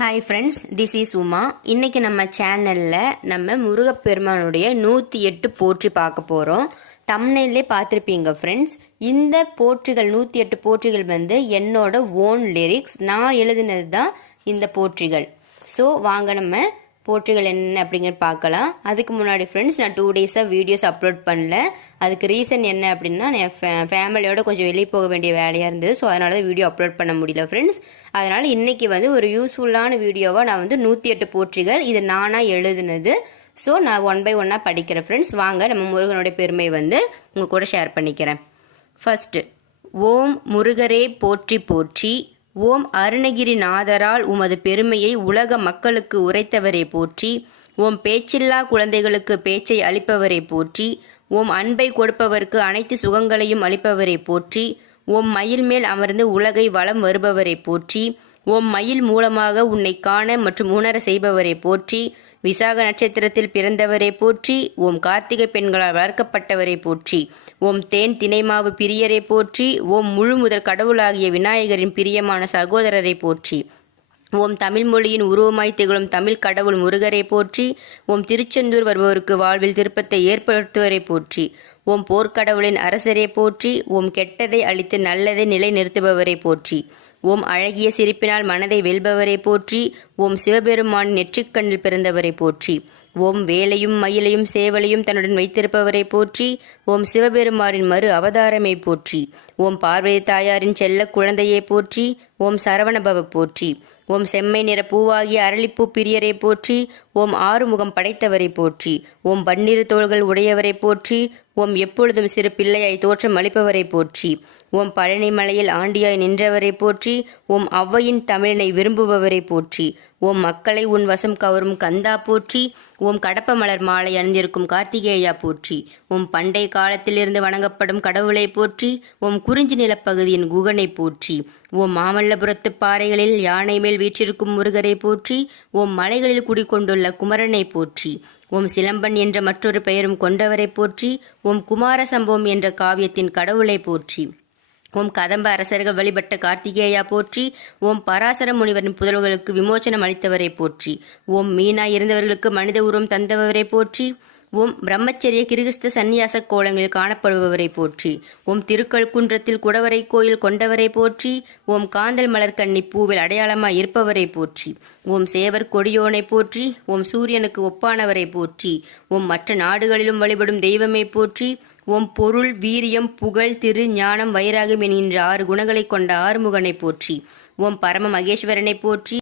Hi friends, this is Uma. இன்றைக்கி நம்ம சேனலில் நம்ம முருகப்பெருமானுடைய 108 போற்றி பார்க்க போகிறோம். தம்ப்நெயிலே பார்த்துருப்பீங்க ஃப்ரெண்ட்ஸ். இந்த போற்றிகள் 108 போற்றிகள் என்னோட ஓன் லிரிக்ஸ், நான் எழுதினது தான் இந்த போற்றிகள். ஸோ வாங்க நம்ம போற்றிகள் என்ன அப்படிங்கிறது பார்க்கலாம். அதுக்கு முன்னாடி ஃப்ரெண்ட்ஸ், நான் 2 டேஸாக வீடியோஸ் அப்லோட் பண்ணல. அதுக்கு ரீசன் என்ன அப்படின்னா, நான் ஃபேமிலியோட கொஞ்சம் வெளியே போக வேண்டிய வேலையாக இருந்தது. ஸோ அதனால தான் வீடியோ அப்லோட் பண்ண முடியல ஃப்ரெண்ட்ஸ். அதனால் இன்றைக்கி ஒரு யூஸ்ஃபுல்லான வீடியோவாக நான் 108 போற்றிகள் இது நானாக எழுதுனது. ஸோ நான் 1 by 1 படிக்கிறேன் ஃப்ரெண்ட்ஸ். வாங்க நம்ம முருகனுடைய பெருமை உங்கள் கூட ஷேர் பண்ணிக்கிறேன். ஃபர்ஸ்ட், ஓம் முருகரே போற்றி போற்றி. ஓம் அருணகிரி நாதரால் உமது பெருமையை உலக மக்களுக்கு உரைத்தவரே போற்றி. ஓம் பேச்சில்லா குழந்தைகளுக்கு பேச்சை அளிப்பவரே போற்றி. ஓம் அன்பை கொடுப்பவருக்கு அனைத்து சுகங்களையும் அளிப்பவரே போற்றி. ஓம் மயில் மேல் அமர்ந்து உலகை வலம் வருபவரை போற்றி. ஓம் மயில் மூலமாக உன்னை காண மற்றும் உணர செய்பவரை போற்றி. விசாக நட்சத்திரத்தில் பிறந்தவரை போற்றி. ஓம் கார்த்திகை பெண்களால் வளர்க்கப்பட்டவரை போற்றி. ஓம் தேன் தினைமாவு பிரியரை போற்றி. ஓம் முழு முதற் கடவுளாகிய விநாயகரின் பிரியமான சகோதரரை போற்றி. ஓம் தமிழ் மொழியின் உருவமாய் திகழும் தமிழ் கடவுள் முருகரை போற்றி. ஓம் திருச்செந்தூர் வருபவருக்கு வாழ்வில் திருப்பத்தை ஏற்படுத்துவரை போற்றி. ஓம் போர்க்கடவுளின் அரசரை போற்றி. ஓம் கெட்டதை அழித்து நல்லதை நிலை நிறுத்துபவரை போற்றி. ஓம் அழகிய சிரிப்பினால் மனதை வெல்பவரை போற்றி. ஓம் சிவபெருமான் நெற்றிக்கண்ணில் பிறந்தவரை போற்றி. ஓம் வேலையும் மயிலையும் சேவலையும் தன்னுடன் வைத்திருப்பவரை போற்றி. ஓம் சிவபெருமானின் மறு அவதாரமை போற்றி. ஓம் பார்வதி தாயாரின் செல்ல குழந்தையை போற்றி. ஓம் சரவணபவ போற்றி. ஓம் செம்மை நிற பூவாகிய அரளிப்பூ பிரியரை போற்றி. ஓம் ஆறுமுகம் படைத்தவரை போற்றி. ஓம் பன்னிரு தோள்கள் உடையவரை போற்றி. ஓம் எப்பொழுதும் சிறு பிள்ளையாய் தோற்றம் அளிப்பவரை போற்றி. ஓம் பழனி மலையில் ஆண்டியாய் நின்றவரை போற்றி. ஓம் ஔவையின் தமிழினை விரும்புபவரை போற்றி. ஓம் மக்களை உன் வசம் கவரும் கந்தா போற்றி. ஓம் கடப்ப மலர் மாலை அணிந்திருக்கும் கார்த்திகேயா போற்றி. ஓம் பண்டை காலத்திலிருந்து வணங்கப்படும் கடவுளை போற்றி. ஓம் குறிஞ்சி நிலப்பகுதியின் குகனை போற்றி. ஓம் மாமல்லபுரத்து பாறைகளில் யானை மேல் வீற்றிருக்கும் முருகரை போற்றி. ஓம் மலைகளில் குடிகொண்டுள்ள குமரனை போற்றி. ஓம் சிலம்பன் என்ற மற்றொரு பெயரும் கொண்டவரை போற்றி. ஓம் குமார சம்பவம் என்ற காவியத்தின் கடவுளை போற்றி. ஓம் கதம்ப அரசர்கள் வழிபட்ட கார்த்திகேயா போற்றி. ஓம் பராசர முனிவரின் புதல்வர்களுக்கு விமோச்சனம் அளித்தவரை போற்றி. ஓம் மீனா இருந்தவர்களுக்கு மனித உருவம் தந்தவரை போற்றி. ஓம் பிரம்மச்சரிய கிருகிஸ்த சந்நியாச கோலங்களில் காணப்படுபவரை போற்றி. ஓம் திருக்கழுக்குன்றத்தில் குடவரை கோயில் கொண்டவரை போற்றி. ஓம் காந்தல் மலர்கண்ணி பூவில் அடையாளமாய் இருப்பவரை போற்றி. ஓம் சேவர் கொடியோனை போற்றி. ஓம் சூரியனுக்கு ஒப்பானவரை போற்றி. ஓம் மற்ற நாடுகளிலும் வழிபடும் தெய்வமே போற்றி. ஓம் பொருள் வீரியம் புகழ் திரு ஞானம் வைராகியம் என்கின்ற 6 குணங்களை கொண்ட ஆறுமுகனை போற்றி. ஓம் பரம மகேஸ்வரனை போற்றி.